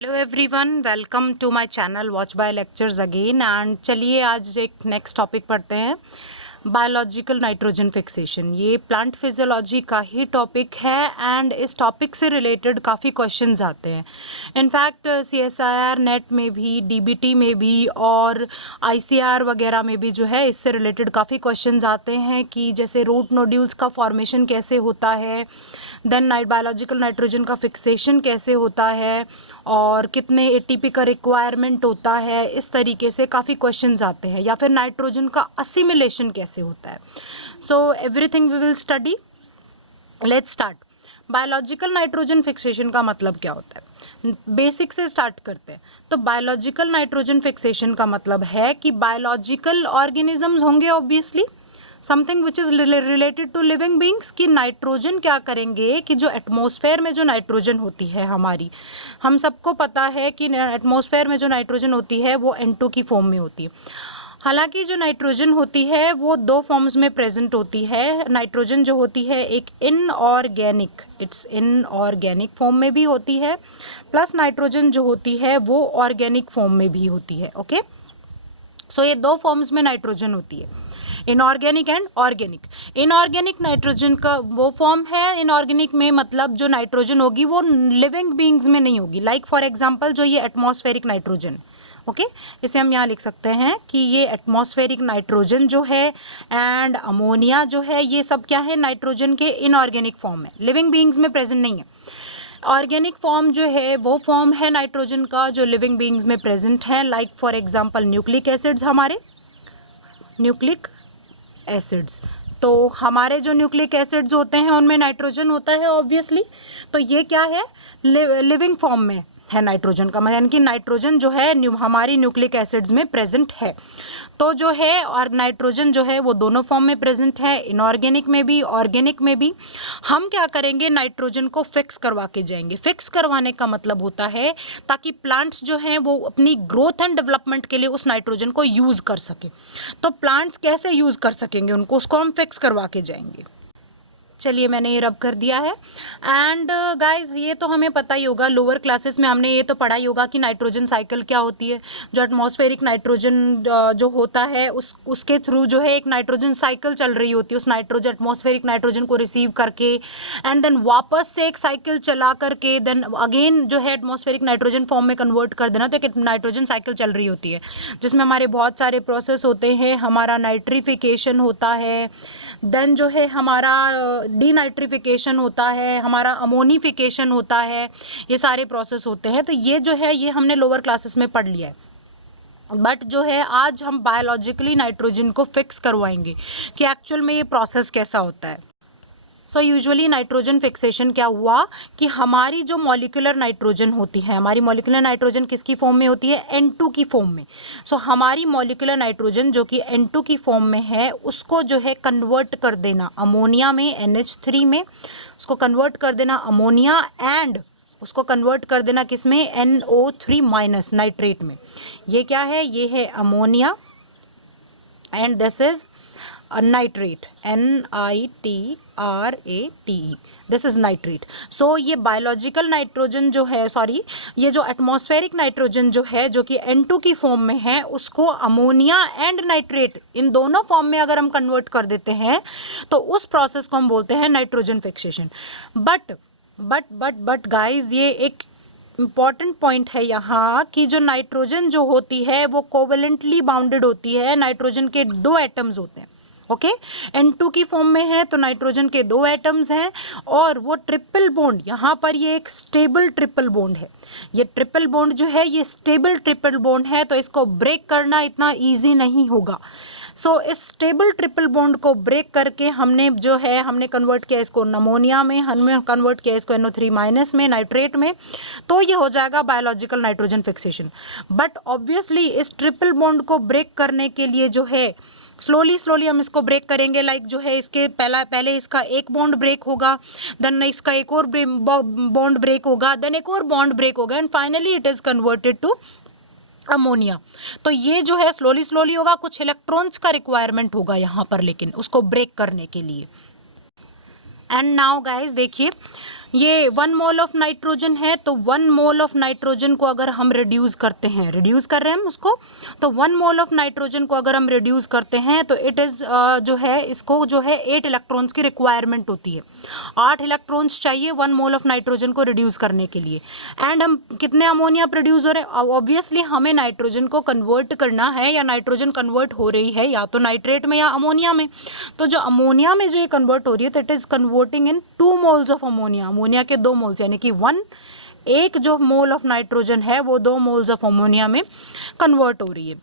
Hello everyone, welcome to my channel watch by lectures again. And चलिए आज एक next topic पढ़ते हैं, बायोलॉजिकल नाइट्रोजन फिक्सेशन। ये प्लांट फिजियोलॉजी का ही टॉपिक है एंड इस टॉपिक से रिलेटेड काफ़ी क्वेश्चंस आते हैं। इनफैक्ट CSIR नेट में भी, DBT में भी और ICAR वगैरह में भी जो है इससे रिलेटेड काफ़ी क्वेश्चंस आते हैं कि जैसे रूट नोड्यूल्स का फॉर्मेशन कैसे होता है, देन बायोलॉजिकल नाइट्रोजन का फिक्सेशन कैसे होता है और कितने ATP का रिक्वायरमेंट होता है। इस तरीके से काफ़ी क्वेश्चंस आते हैं, या फिर नाइट्रोजन का असिमिलेशन कैसे होता है। So everything we will study. Let's start. Biological nitrogen fixation का मतलब क्या होता है, बेसिक से स्टार्ट करते हैं। तो बायोलॉजिकल नाइट्रोजन फिक्सेशन का मतलब है कि बायोलॉजिकल ऑर्गेनिजम्स होंगे, obviously something which is related to living beings, कि नाइट्रोजन क्या करेंगे कि जो एटमॉस्फेयर में जो नाइट्रोजन होती है हमारी, हम सबको पता है कि एटमॉस्फेयर में जो नाइट्रोजन होती है वो N2 की फॉर्म में होती है। हालांकि जो नाइट्रोजन होती है वो दो फॉर्म्स में प्रेजेंट होती है। नाइट्रोजन जो होती है एक इनऑर्गेनिक, इट्स इनऑर्गेनिक फॉर्म में भी होती है, प्लस नाइट्रोजन जो होती है वो ऑर्गेनिक फॉर्म में भी होती है। ओके, सो ये दो फॉर्म्स में नाइट्रोजन होती है, inorganic and organic. Inorganic nitrogen का वो फॉर्म है, इनऑर्गेनिक में मतलब जो नाइट्रोजन होगी वो लिविंग बींग्स में नहीं होगी। लाइक फॉर एग्जांपल जो ये एटमॉस्फेरिक नाइट्रोजन, ओके, इसे हम यहाँ लिख सकते हैं कि ये एटमॉस्फेरिक नाइट्रोजन जो है एंड अमोनिया जो है, ये सब क्या है, नाइट्रोजन के इनऑर्गेनिक फॉर्म है, लिविंग बींग्स में प्रेजेंट नहीं है। ऑर्गेनिक फॉर्म जो है वो फॉर्म है नाइट्रोजन का जो लिविंग बींग्स में प्रेजेंट है। Like for example nucleic acids, हमारे न्यूक्लिक एसिड्स, तो हमारे जो न्यूक्लिक एसिड्स होते हैं उनमें नाइट्रोजन होता है ऑब्वियसली। तो ये क्या है, लिविंग फॉर्म में है नाइट्रोजन का, यानी कि नाइट्रोजन जो है हमारी न्यूक्लिक एसिड्स में प्रेजेंट है। तो जो है और नाइट्रोजन जो है वो दोनों फॉर्म में प्रेजेंट है, इनऑर्गेनिक में भी ऑर्गेनिक में भी। हम क्या करेंगे, नाइट्रोजन को फिक्स करवा के जाएंगे। फिक्स करवाने का मतलब होता है ताकि प्लांट्स जो हैं वो अपनी ग्रोथ एंड डेवलपमेंट के लिए उस नाइट्रोजन को यूज़ कर सके। तो प्लांट्स कैसे यूज़ कर सकेंगे उनको, उसको हम फिक्स करवा के जाएंगे। चलिए मैंने ये रब कर दिया है। एंड गाइस ये तो हमें पता ही होगा, लोअर क्लासेस में हमने ये तो पढ़ा ही होगा कि नाइट्रोजन साइकिल क्या होती है। जो एटमॉस्फेरिक नाइट्रोजन जो होता है उसके थ्रू जो है एक नाइट्रोजन साइकिल चल रही होती है, उस एटमॉस्फेरिक नाइट्रोजन को रिसीव करके एंड देन वापस से एक साइकिल चला करके देन अगेन जो है एटमॉस्फेरिक नाइट्रोजन फॉर्म में कन्वर्ट कर देना। तो एक नाइट्रोजन साइकिल चल रही होती है जिसमें हमारे बहुत सारे प्रोसेस होते हैं। हमारा नाइट्रिफिकेशन होता है, देन जो है हमारा डीनाइट्रिफिकेशन होता है, हमारा अमोनिफिकेशन होता है, ये सारे प्रोसेस होते हैं। तो ये जो है ये हमने लोअर क्लासेस में पढ़ लिया है। बट जो है आज हम बायोलॉजिकली नाइट्रोजन को फिक्स करवाएंगे कि एक्चुअल में ये प्रोसेस कैसा होता है। सो यूजुअली नाइट्रोजन फिक्सेशन क्या हुआ कि हमारी जो मॉलिक्यूलर नाइट्रोजन होती है, हमारी मॉलिक्यूलर नाइट्रोजन किसकी फॉर्म में होती है, N2 की फॉर्म में। सो हमारी मॉलिक्यूलर नाइट्रोजन जो कि N2 की फॉर्म में है उसको जो है कन्वर्ट कर देना अमोनिया में, NH3 में, उसको कन्वर्ट कर देना अमोनिया एंड उसको कन्वर्ट कर देना किस में, NO3 माइनस नाइट्रेट में। ये क्या है, ये है ammonia and this is nitrate, NITRATE, this is nitrate. So ये बायोलॉजिकल नाइट्रोजन जो है, सॉरी ये जो एटमॉस्फेरिक नाइट्रोजन जो है जो कि N2 की फॉर्म में है उसको अमोनिया एंड नाइट्रेट इन दोनों फॉर्म में अगर हम कन्वर्ट कर देते हैं तो उस प्रोसेस को हम बोलते हैं नाइट्रोजन फिक्सेशन। बट गाइज ये एक इम्पॉर्टेंट पॉइंट है यहाँ कि जो नाइट्रोजन जो होती है वो कोवेलेंटली बाउंडेड होती है। नाइट्रोजन के दो एटम्स होते हैं, ओके, N2 की फॉर्म में है तो नाइट्रोजन के दो एटम्स हैं और वो ट्रिपल बॉन्ड, यहाँ पर ये एक स्टेबल ट्रिपल बॉन्ड है। ये ट्रिपल बॉन्ड जो है ये स्टेबल ट्रिपल बॉन्ड है, तो इसको ब्रेक करना इतना ईजी नहीं होगा। सो इस स्टेबल ट्रिपल बॉन्ड को ब्रेक करके हमने कन्वर्ट किया इसको अमोनिया में, हमने कन्वर्ट किया इसको NO3 माइनस में, नाइट्रेट में, तो ये हो जाएगा biological nitrogen fixation. But obviously इस ट्रिपल बॉन्ड को ब्रेक करने के लिए जो है स्लोली हम इसको ब्रेक करेंगे। लाइक जो है इसके पहले इसका एक बॉन्ड ब्रेक होगा, देन इसका एक और बॉन्ड ब्रेक होगा, देन एक और बॉन्ड ब्रेक होगा and finally it is converted to ammonia. तो ये जो है स्लोली होगा, कुछ इलेक्ट्रॉन्स का रिक्वायरमेंट होगा यहाँ पर लेकिन उसको ब्रेक करने के लिए। एंड नाउ गाइज देखिए ये 1 मोल ऑफ नाइट्रोजन है, तो 1 मोल ऑफ नाइट्रोजन को अगर हम रिड्यूस करते हैं, रिड्यूस कर रहे हैं हम उसको, तो 1 मोल ऑफ नाइट्रोजन को अगर हम रिड्यूस करते हैं तो इट इज़ जो है इसको जो है 8 इलेक्ट्रॉन्स की रिक्वायरमेंट होती है। 8 इलेक्ट्रॉन्स चाहिए 1 मोल ऑफ नाइट्रोजन को रिड्यूस करने के लिए। एंड हम कितने अमोनिया प्रोड्यूस हो रहे हैं, ऑब्वियसली हमें नाइट्रोजन को कन्वर्ट करना है, या नाइट्रोजन कन्वर्ट हो रही है या तो नाइट्रेट में या अमोनिया में। तो जो अमोनिया में जो ये कन्वर्ट हो रही है तो it is converting in 2 moles of ammonia, ammonia के 2 मोल्स, यानी कि एक जो मोल ऑफ नाइट्रोजन है वो 2 मोल्स ऑफ अमोनिया में कन्वर्ट हो रही है।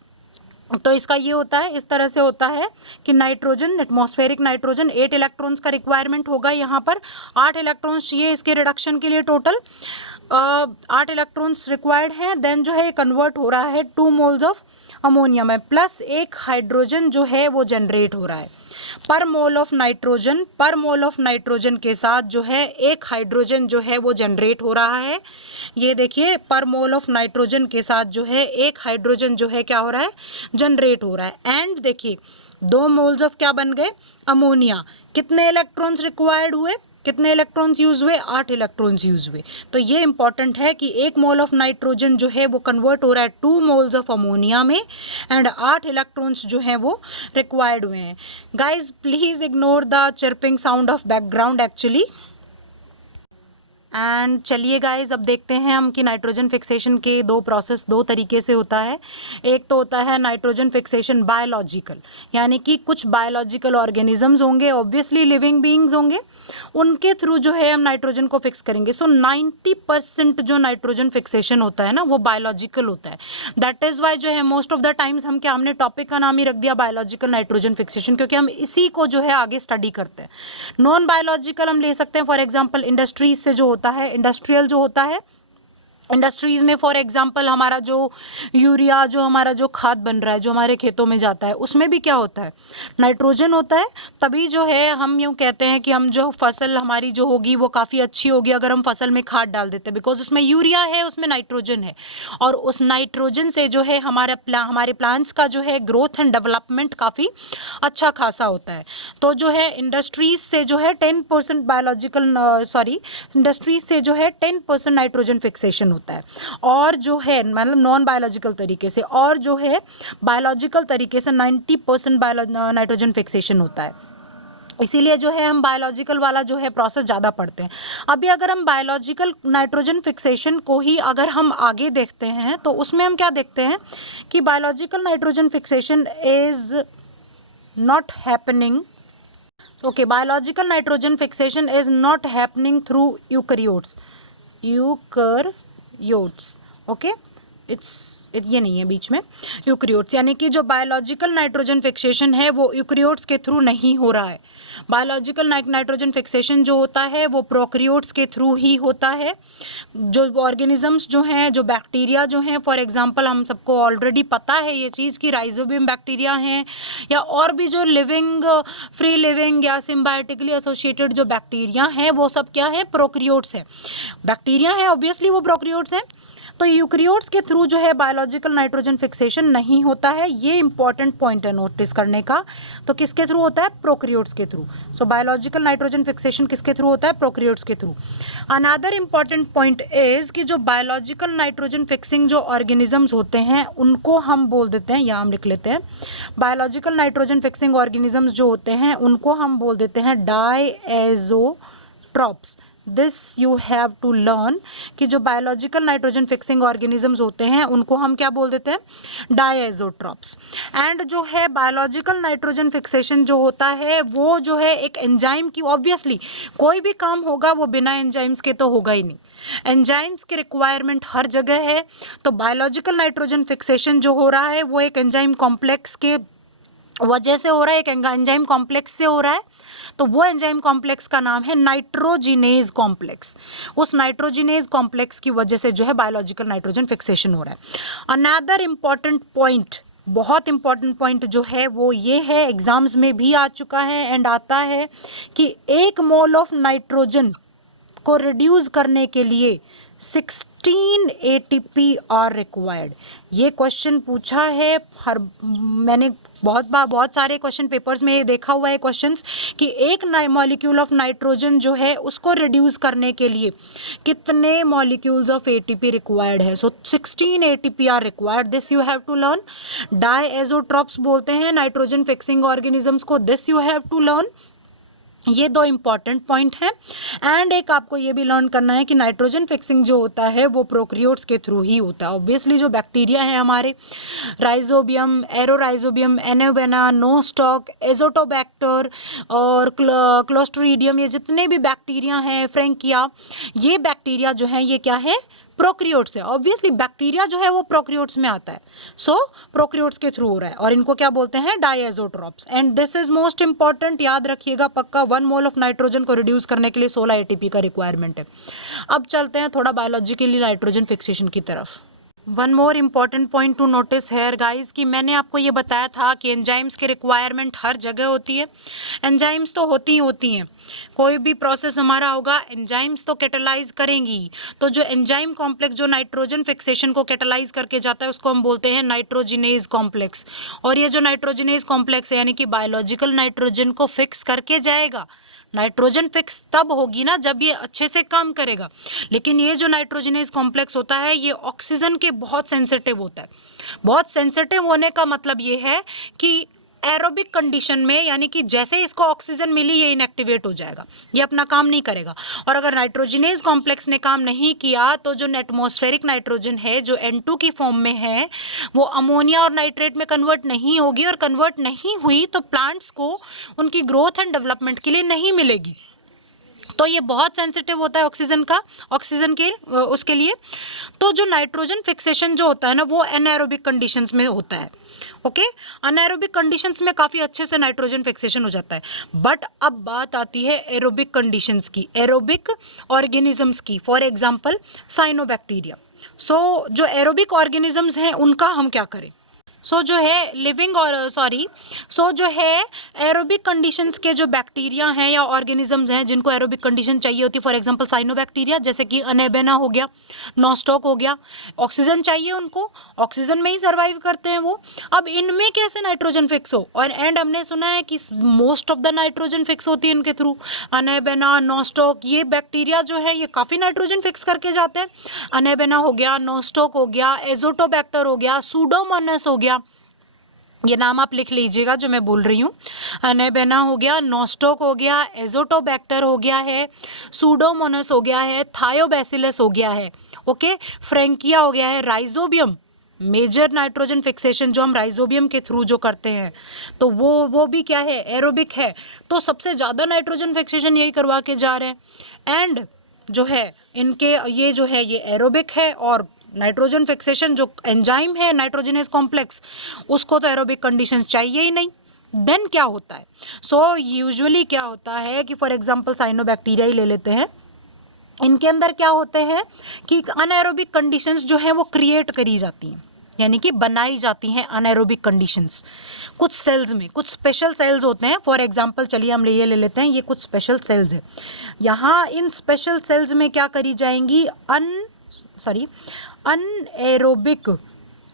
तो इसका ये होता है, इस तरह से होता है कि नाइट्रोजन, एटमॉस्फेरिक नाइट्रोजन 8 इलेक्ट्रॉन्स का रिक्वायरमेंट होगा, यहाँ पर 8 इलेक्ट्रॉन्स चाहिए इसके रिडक्शन के लिए। टोटल 8 इलेक्ट्रॉन्स रिक्वायर्ड हैं। देन जो है कन्वर्ट हो रहा है 2 मोल्स ऑफ अमोनिया में, प्लस एक हाइड्रोजन जो है वो जनरेट हो रहा है। पर मोल ऑफ नाइट्रोजन के साथ जो है एक हाइड्रोजन जो है वो जनरेट हो रहा है। ये देखिए, पर मोल ऑफ नाइट्रोजन के साथ जो है एक हाइड्रोजन जो है क्या हो रहा है, जनरेट हो रहा है। एंड देखिए 2 मोल्स ऑफ क्या बन गए, अमोनिया। कितने इलेक्ट्रॉन्स रिक्वायर्ड हुए, कितने इलेक्ट्रॉन्स यूज हुए, 8 इलेक्ट्रॉन्स यूज हुए। तो ये इंपॉर्टेंट है कि 1 मोल ऑफ नाइट्रोजन जो है वो कन्वर्ट हो रहा है 2 मोल्स ऑफ अमोनिया में, एंड 8 इलेक्ट्रॉन्स जो हैं वो रिक्वायर्ड हुए हैं। Guys please ignore the chirping sound of background actually. And चलिए गाइज अब देखते हैं हम कि नाइट्रोजन फिक्सेशन के 2 प्रोसेस 2 तरीके से होता है। एक तो होता है नाइट्रोजन फिक्सेशन बायोलॉजिकल, यानी कि कुछ बायोलॉजिकल ऑर्गेनिजम्स होंगे, ऑब्वियसली लिविंग बीइंग्स होंगे, उनके थ्रू जो है हम नाइट्रोजन को फिक्स करेंगे। सो 90% जो नाइट्रोजन फिक्सेशन होता है ना वो बायोलॉजिकल होता है। दैट इज़ वाई जो है मोस्ट ऑफ द टाइम्स हम क्या, हमने टॉपिक का नाम ही रख दिया बायोलॉजिकल नाइट्रोजन फिक्सेशन, क्योंकि हम इसी को जो है आगे स्टडी करते हैं। नॉन बायोलॉजिकल हम ले सकते हैं, फॉर एग्जाम्पल इंडस्ट्रीज से जो होता है, इंडस्ट्रियल जो होता है, इंडस्ट्रीज़ में फॉर एग्जांपल हमारा जो यूरिया, जो हमारा जो खाद बन रहा है जो हमारे खेतों में जाता है, उसमें भी क्या होता है, नाइट्रोजन होता है। तभी जो है हम यूँ कहते हैं कि हम जो फसल हमारी जो होगी वो काफ़ी अच्छी होगी अगर हम फसल में खाद डाल देते हैं, बिकॉज उसमें यूरिया है, उसमें नाइट्रोजन है, और उस नाइट्रोजन से जो है हमारे प्लांट्स का जो है ग्रोथ एंड डेवलपमेंट काफ़ी अच्छा खासा होता है। तो जो है इंडस्ट्रीज से जो है 10% बायोलॉजिकल इंडस्ट्रीज से जो है 10% नाइट्रोजन फिक्सेशन होता है, और जो है मतलब नॉन बायोलॉजिकल तरीके से, और जो है बायोलॉजिकल तरीके से 90% नाइट्रोजन फिक्सेशन होता है। इसीलिए जो है हम बायोलॉजिकल वाला जो है प्रोसेस ज़्यादा पढ़ते हैं। अभी अगर हम बायोलॉजिकल नाइट्रोजन फिक्सेशन को ही अगर हम आगे देखते हैं तो उसमें हम क्या देखते हैं कि biological nitrogen fixation is not happening, okay, biological nitrogen fixation is not happening through eukaryotes, okay, ये नहीं है बीच में, यूकैरियोट्स, यानी कि जो बायोलॉजिकल नाइट्रोजन फिक्सेशन है वो यूकैरियोट्स के थ्रू नहीं हो रहा है। बायोलॉजिकल नाइट्रोजन फिक्सेशन जो होता है वो प्रोकैरियोट्स के थ्रू ही होता है। जो ऑर्गेनिजम्स जो हैं, जो बैक्टीरिया जो हैं, फॉर एग्जांपल हम सबको ऑलरेडी पता है ये चीज़ कि राइजोबियम बैक्टीरिया हैं, या और भी जो लिविंग, फ्री लिविंग या सिम्बायोटिकली एसोसिएटेड जो बैक्टीरिया हैं वो सब क्या है, प्रोकैरियोट्स हैं। बैक्टीरिया हैं, ऑब्वियसली वो प्रोकैरियोट्स हैं। तो यूकैरियोट्स के थ्रू जो है बायोलॉजिकल नाइट्रोजन फिक्सेशन नहीं होता है, ये इंपॉर्टेंट पॉइंट है नोटिस करने का। तो किसके थ्रू होता है, प्रोकैरियोट्स के through. So biological nitrogen fixation किसके थ्रू होता है, प्रोकैरियोट्स के through. Another important point is कि जो बायोलॉजिकल नाइट्रोजन फिक्सिंग जो ऑर्गेनिजम्स होते हैं उनको हम बोल देते हैं, या हम लिख लेते हैं, बायोलॉजिकल नाइट्रोजन फिक्सिंग ऑर्गेनिजम्स जो होते हैं उनको हम बोल देते हैं diazotrophs. This you have to learn कि जो बायोलॉजिकल नाइट्रोजन फिक्सिंग ऑर्गेनिजम्स होते हैं उनको हम क्या बोल देते हैं, डायएज़ोट्रॉप्स। एंड जो है बायोलॉजिकल नाइट्रोजन फिक्सेशन जो होता है वो जो है एक एंजाइम की, ऑब्वियसली कोई भी काम होगा वो बिना एंजाइम्स के तो होगा ही नहीं, एंजाइम्स की रिक्वायरमेंट हर जगह है। तो बायोलॉजिकल नाइट्रोजन फिक्सेशन जो हो रहा है वो एक एंजाइम कॉम्प्लेक्स के वजह से हो रहा है, एक एंजाइम कॉम्प्लेक्स से हो रहा है। तो वो एंजाइम कॉम्प्लेक्स का नाम है नाइट्रोजिनेज कॉम्प्लेक्स। उस नाइट्रोजिनेज कॉम्प्लेक्स की वजह से जो है बायोलॉजिकल नाइट्रोजन फिक्सेशन हो रहा है। अनदर इम्पॉर्टेंट पॉइंट, बहुत इंपॉर्टेंट पॉइंट जो है वो ये है, एग्जाम्स में भी आ चुका है एंड आता है कि 1 मोल ऑफ नाइट्रोजन को रिड्यूस करने के लिए 16 ATP आर रिक्वायर्ड। ये क्वेश्चन पूछा है मैंने बहुत सारे क्वेश्चन पेपर्स में ये देखा हुआ है क्वेश्चंस कि एक मॉलिक्यूल ऑफ नाइट्रोजन जो है उसको रिड्यूस करने के लिए कितने मॉलिक्यूल्स ऑफ ATP रिक्वायर्ड है। So 16 ATP are required, this you have to learn. Diazotrophs बोलते हैं नाइट्रोजन फिक्सिंग ऑर्गेनिजम्स को, this you have to learn. ये दो इंपॉर्टेंट पॉइंट हैं। एंड एक आपको ये भी लर्न करना है कि नाइट्रोजन फिक्सिंग जो होता है वो प्रोकैरियोट्स के थ्रू ही होता है। ऑब्वियसली जो बैक्टीरिया है हमारे, राइजोबियम, एरोराइजोबियम, एनोवेना, नोस्टॉक, एजोटोबैक्टर और क्लोस्ट्रीडियम, ये जितने भी बैक्टीरिया हैं, फ्रैंकिया, ये बैक्टीरिया जो है ये क्या है, प्रोकैरियोट्स है। ऑब्वियसली बैक्टीरिया जो है वो प्रोकैरियोट्स में आता है, सो प्रोकैरियोट्स के थ्रू हो रहा है और इनको क्या बोलते हैं, diazotrophs. And this is most important, याद रखिएगा पक्का। 1 मोल ऑफ नाइट्रोजन को रिड्यूस करने के लिए 16 ATP का रिक्वायरमेंट है। अब चलते हैं थोड़ा बायोलॉजिकली नाइट्रोजन फिक्सेशन की तरफ। One more important point two notice hair guys कि मैंने आपको ये बताया था कि एंजाइम्स की रिक्वायरमेंट हर जगह होती है। एंजाइम्स तो होती हैं, कोई भी प्रोसेस हमारा होगा एंजाइम्स तो कैटालाइज करेंगी। तो जो एंजाइम कॉम्प्लेक्स जो नाइट्रोजन फिक्सेशन को कैटालाइज करके जाता है उसको हम बोलते हैं नाइट्रोजिनेज कॉम्प्लेक्स। और ये जो नाइट्रोजिनेज कॉम्प्लेक्स है यानी कि बायोलॉजिकल नाइट्रोजन को फिक्स करके जाएगा। नाइट्रोजन फिक्स तब होगी ना जब ये अच्छे से काम करेगा। लेकिन ये जो नाइट्रोजनेज कॉम्प्लेक्स होता है ये ऑक्सीजन के बहुत सेंसिटिव होता है। बहुत सेंसिटिव होने का मतलब ये है कि एरोबिक कंडीशन में, यानी कि जैसे इसको ऑक्सीजन मिली ये इनएक्टिवेट हो जाएगा, ये अपना काम नहीं करेगा। और अगर नाइट्रोजिनेज कॉम्प्लेक्स ने काम नहीं किया तो जो एटमॉस्फेरिक नाइट्रोजन है जो N2 की फॉर्म में है वो अमोनिया और नाइट्रेट में कन्वर्ट नहीं होगी, और कन्वर्ट नहीं हुई तो प्लांट्स को उनकी ग्रोथ एंड डेवलपमेंट के लिए नहीं मिलेगी। तो ये बहुत सेंसिटिव होता है ऑक्सीजन के उसके लिए। तो जो नाइट्रोजन फिक्सेशन जो होता है ना वो एनाएरोबिक कंडीशंस में होता है। ओके, अनाएरोबिक कंडीशंस में काफ़ी अच्छे से नाइट्रोजन फिक्सेशन हो जाता है। बट अब बात आती है एरोबिक कंडीशंस की, एरोबिक ऑर्गेनिजम्स की, फॉर एग्जांपल साइनोबैक्टीरिया। सो जो एरोबिक ऑर्गेनिजम्स हैं उनका हम क्या करें। सो जो है एरोबिक कंडीशंस के जो बैक्टीरिया हैं या ऑर्गेनिजम्स हैं जिनको एरोबिक कंडीशन चाहिए होती है, फॉर एग्जांपल साइनोबैक्टीरिया, जैसे कि अनेबेना हो गया, नॉस्टॉक हो गया, ऑक्सीजन चाहिए उनको, ऑक्सीजन में ही सर्वाइव करते हैं वो। अब इनमें कैसे नाइट्रोजन फिक्स हो, और एंड हमने सुना है कि most of the nitrogen fix होती है इनके थ्रू। अनेबेना, नॉस्टॉक, ये बैक्टीरिया जो है ये काफ़ी नाइट्रोजन फिक्स करके जाते हैं। अनेबेना हो गया, नॉस्टॉक हो गया, एजोटोबैक्टर हो गया, सूडोमोनास हो गया, ये नाम आप लिख लीजिएगा जो मैं बोल रही हूँ। अनेबेना हो गया, नॉस्टॉक हो गया, एजोटोबैक्टर हो गया है, सूडोमोनास हो गया है, थायोबैसिलस हो गया है, ओके, फ्रैंकिया हो गया है, राइजोबियम, मेजर नाइट्रोजन फिक्सेशन जो हम राइजोबियम के थ्रू जो करते हैं तो वो भी क्या है, एरोबिक है। तो सबसे ज़्यादा नाइट्रोजन फिक्सेशन यही करवा के जा रहे हैं। एंड जो है इनके ये जो है ये एरोबिक है, और नाइट्रोजन फिक्सेशन जो एंजाइम है नाइट्रोजनेस कॉम्प्लेक्स उसको तो एरोबिक कंडीशंस चाहिए ही नहीं। देन क्या होता है, सो यूजुअली क्या होता है कि फॉर एग्जांपल साइनोबैक्टीरिया ही ले लेते हैं, इनके अंदर क्या होते हैं कि अनएरोबिक कंडीशंस जो है वो क्रिएट करी जाती हैं, यानी कि बनाई जाती हैं अनएरोबिक कंडीशंस कुछ सेल्स में। कुछ स्पेशल सेल्स होते हैं, फॉर एग्जांपल चलिए हम ये ले लेते हैं, ये कुछ स्पेशल सेल्स है। यहाँ इन स्पेशल सेल्स में क्या करी जाएंगी,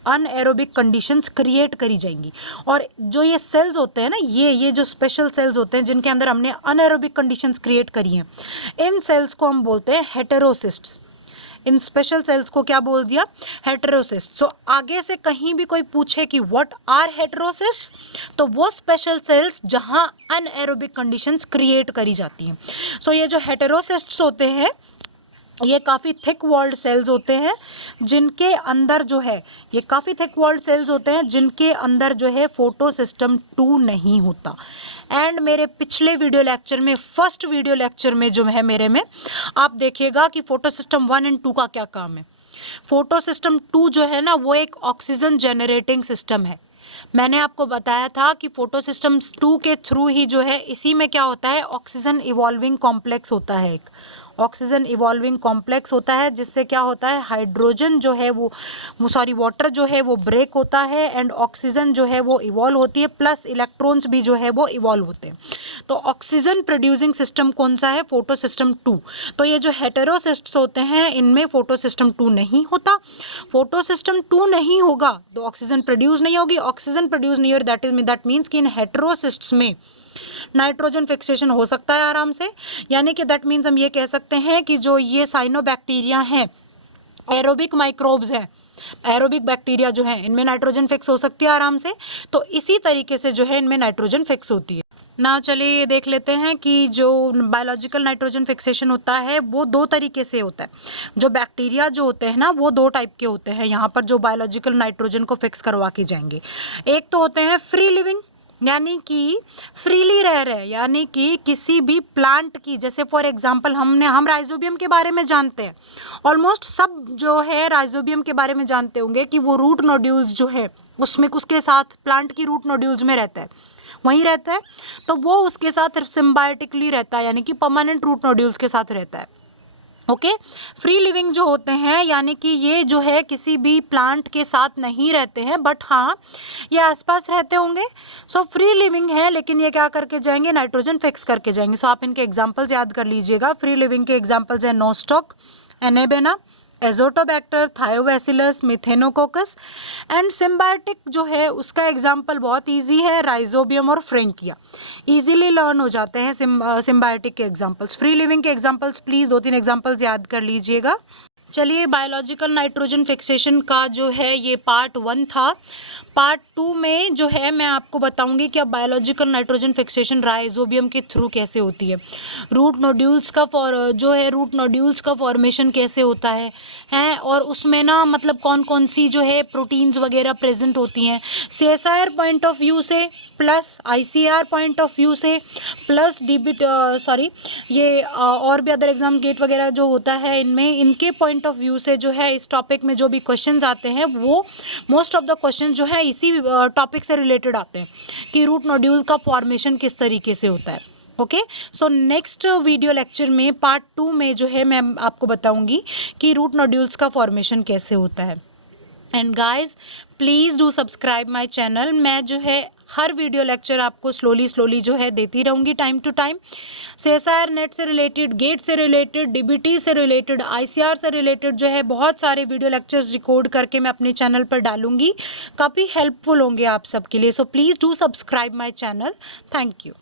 अनएरोबिक कंडीशंस क्रिएट करी जाएंगी। और जो ये सेल्स होते हैं ना, ये जो स्पेशल सेल्स होते हैं जिनके अंदर हमने अनएरोबिक कंडीशंस क्रिएट करी हैं, इन सेल्स को हम बोलते हैं हेटेरोसिस्ट्स। इन स्पेशल सेल्स को क्या बोल दिया, हेटेरोसिस्ट। सो आगे से कहीं भी कोई पूछे कि व्हाट आर हेटेरोसिस्ट, तो वो स्पेशल सेल्स जहां अनएरोबिक कंडीशंस क्रिएट करी जाती हैं। सो ये जो हेटेरोसिस्ट्स होते हैं ये काफ़ी थिक वॉल्ड सेल्स होते हैं जिनके अंदर जो है ये काफ़ी थिक वॉल्ड सेल्स होते हैं जिनके अंदर जो है फोटोसिस्टम 2 नहीं होता। एंड मेरे पिछले वीडियो लेक्चर में, फर्स्ट वीडियो लेक्चर में जो है मेरे में, आप देखिएगा कि फोटोसिस्टम 1 और 2 का क्या काम है। फोटोसिस्टम 2 जो है ना वो एक ऑक्सीजन जनरेटिंग सिस्टम है। मैंने आपको बताया था कि फोटोसिस्टम 2 के थ्रू ही जो है इसी में क्या होता है, ऑक्सीजन इवॉल्विंग कॉम्प्लेक्स होता है एक, ऑक्सीजन इवॉल्विंग कॉम्प्लेक्स होता है, जिससे क्या होता है, हाइड्रोजन जो है वो वाटर जो है वो ब्रेक होता है एंड ऑक्सीजन जो है वो इवॉल्व होती है, प्लस इलेक्ट्रॉन्स भी जो है वो इवॉल्व होते हैं। तो ऑक्सीजन प्रोड्यूसिंग सिस्टम कौन सा है, फोटो सिस्टम 2। तो ये जो हेटेरोसिस्ट्स होते हैं इनमें फोटो सिस्टम 2 नहीं होता। फोटो सिस्टम 2 नहीं होगा तो ऑक्सीजन प्रोड्यूस नहीं होगी, ऑक्सीजन प्रोड्यूस नहीं हो रही, दैट मीन्स कि इन हेटेरोसिस्ट्स में नाइट्रोजन फिक्सेशन हो सकता है आराम से। यानी कि दैट मीन्स हम ये कह सकते हैं कि जो ये साइनोबैक्टीरिया हैं, एरोबिक माइक्रोब्स हैं, एरोबिक बैक्टीरिया जो है इनमें नाइट्रोजन फिक्स हो सकती है आराम से। तो इसी तरीके से जो है इनमें नाइट्रोजन फिक्स होती है ना। चलिए ये देख लेते हैं कि जो बायोलॉजिकल नाइट्रोजन फिक्सेशन होता है वो दो तरीके से होता है। जो बैक्टीरिया जो होते हैं ना वो दो टाइप के होते हैं यहाँ पर, जो बायोलॉजिकल नाइट्रोजन को फिक्स करवा के जाएंगे। एक तो होते हैं फ्री लिविंग, यानी कि फ्रीली रह रहे, यानी कि किसी भी प्लांट की, जैसे फॉर एग्जांपल हम राइजोबियम के बारे में जानते हैं, ऑलमोस्ट सब जो है राइजोबियम के बारे में जानते होंगे कि वो रूट नोड्यूल्स जो है उसमें उसके साथ प्लांट की रूट नोड्यूल्स में रहता है, वहीं रहता है। तो वो उसके साथ सिम्बायोटिकली रहता है, यानी कि परमानेंट रूट नोड्यूल्स के साथ रहता है। ओके, फ्री लिविंग जो होते हैं यानी कि ये जो है किसी भी प्लांट के साथ नहीं रहते हैं, बट हाँ ये आसपास रहते होंगे। सो फ्री लिविंग है, लेकिन ये क्या करके जाएंगे, नाइट्रोजन फिक्स करके जाएंगे। सो आप इनके एग्जांपल्स याद कर लीजिएगा। फ्री लिविंग के एग्जांपल्स हैं Nostoc, Anabaena, Azotobacter, Thiobacillus, Methanococcus. And symbiotic जो है उसका एग्जाम्पल बहुत इजी है, राइजोबियम और फ्रेंकिया। इजीली लर्न हो जाते हैं सिम्बायोटिक के एग्जाम्पल्स। फ्री लिविंग के एग्जाम्पल्स प्लीज़ 2-3 एग्जाम्पल्स याद कर लीजिएगा। चलिए, बायोलॉजिकल नाइट्रोजन फिक्सेशन का जो है ये पार्ट 1 था। पार्ट 2 में जो है मैं आपको बताऊंगी कि अब बायोलॉजिकल नाइट्रोजन फिक्सेशन राइजोबियम के थ्रू कैसे होती है, रूट नोड्यूल्स का रूट नोड्यूल्स का फॉर्मेशन कैसे होता है और उसमें ना मतलब कौन कौन सी जो है प्रोटीन्स वगैरह प्रेजेंट होती हैं, CSIR पॉइंट ऑफ व्यू से plus ICR point of view से प्लस ये और भी अदर एग्जाम गेट वगैरह जो होता है इनमें, इनके पॉइंट ऑफ व्यू से जो है इस टॉपिक में जो भी क्वेश्चंस आते हैं वो मोस्ट ऑफ द क्वेश्चन जो है इसी टॉपिक से रिलेटेड आते हैं कि रूट नोड्यूल का फॉर्मेशन किस तरीके से होता है। Okay, so next video lecture में पार्ट 2 में जो है मैं आपको बताऊंगी कि रूट नोड्यूल्स का फॉर्मेशन कैसे होता है। And guys please do subscribe my channel. मैं जो है हर वीडियो लेक्चर आपको स्लोली जो है देती रहूँगी time to time. CSIR NET से रिलेटेड, गेट से रिलेटेड, DBT से रिलेटेड, ICR से रिलेटेड जो है बहुत सारे वीडियो लेक्चर्स रिकॉर्ड करके मैं अपने चैनल पर डालूंगी, काफ़ी हेल्पफुल होंगे आप सबके लिए। So please do subscribe my channel. Thank you.